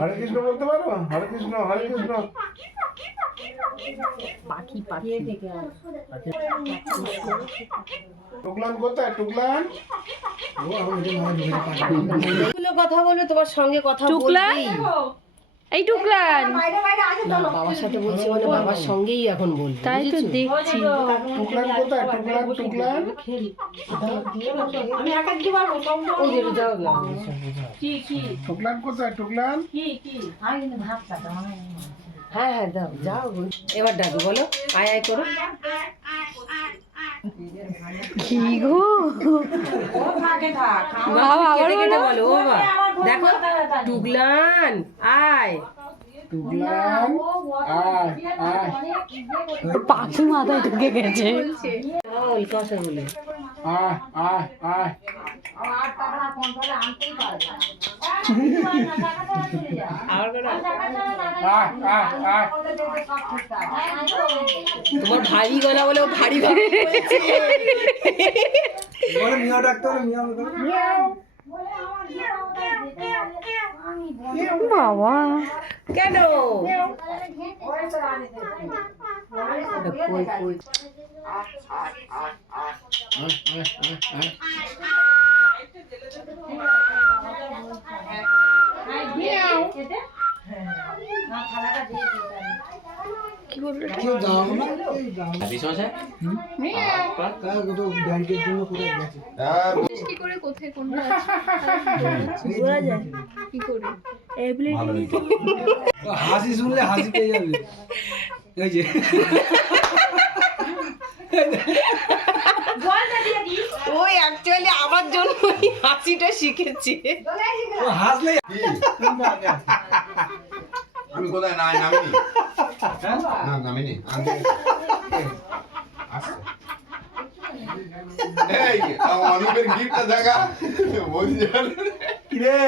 হরে কৃষ্ণ বলতে পারো? হরে কৃষ্ণ, হরে কৃষ্ণ। পাখি পাখি টুকলান কোথায়? টুকলান কথা বলে তোমার সঙ্গে কথা টুকলান, এই টুকলান, না বাবার সাথে বলছি মানে বাবার সঙ্গেই এখন বলবো। তাই তো দেখছি। টুকলান কোথায়? টুকলান টুকলান আমি একা কি পারবো ওই যে যাও না টুকলান কোথায়? টুকলান হ্যাঁ হ্যাঁ দাও যাও এবার ডাকো বলো আয় আয় করো কি গো বাবা কেটে কেটে বলো ও বাবা দেখো টুকলান আয় টুকলান আয় আয় পাখি মাথায় ঢুকে গেছে। ওই কথা বলে আয় আয় আয় আয় আয় আয় তোমার ভারী গলা বলে ও ভারী ভারী বলছে বলে মিয়া ডাক্তার মিয়া বাবা কেন কই কই কি বললো? কেউ দাও না কি করে কোথায় কোনটা আছে বোঝা যায় কি করে? এবিলিটি হাসি শুনলে হাসি পেয়ে যাবে এই যে ওই অ্যাকচুয়ালি আমার জন্য এই হাসিটা শিখেছে ও হাসলে আমি কোথায় নাই নামিনি না নামিনি এই অনুপের গিফটটা দেখা বলছি কিরে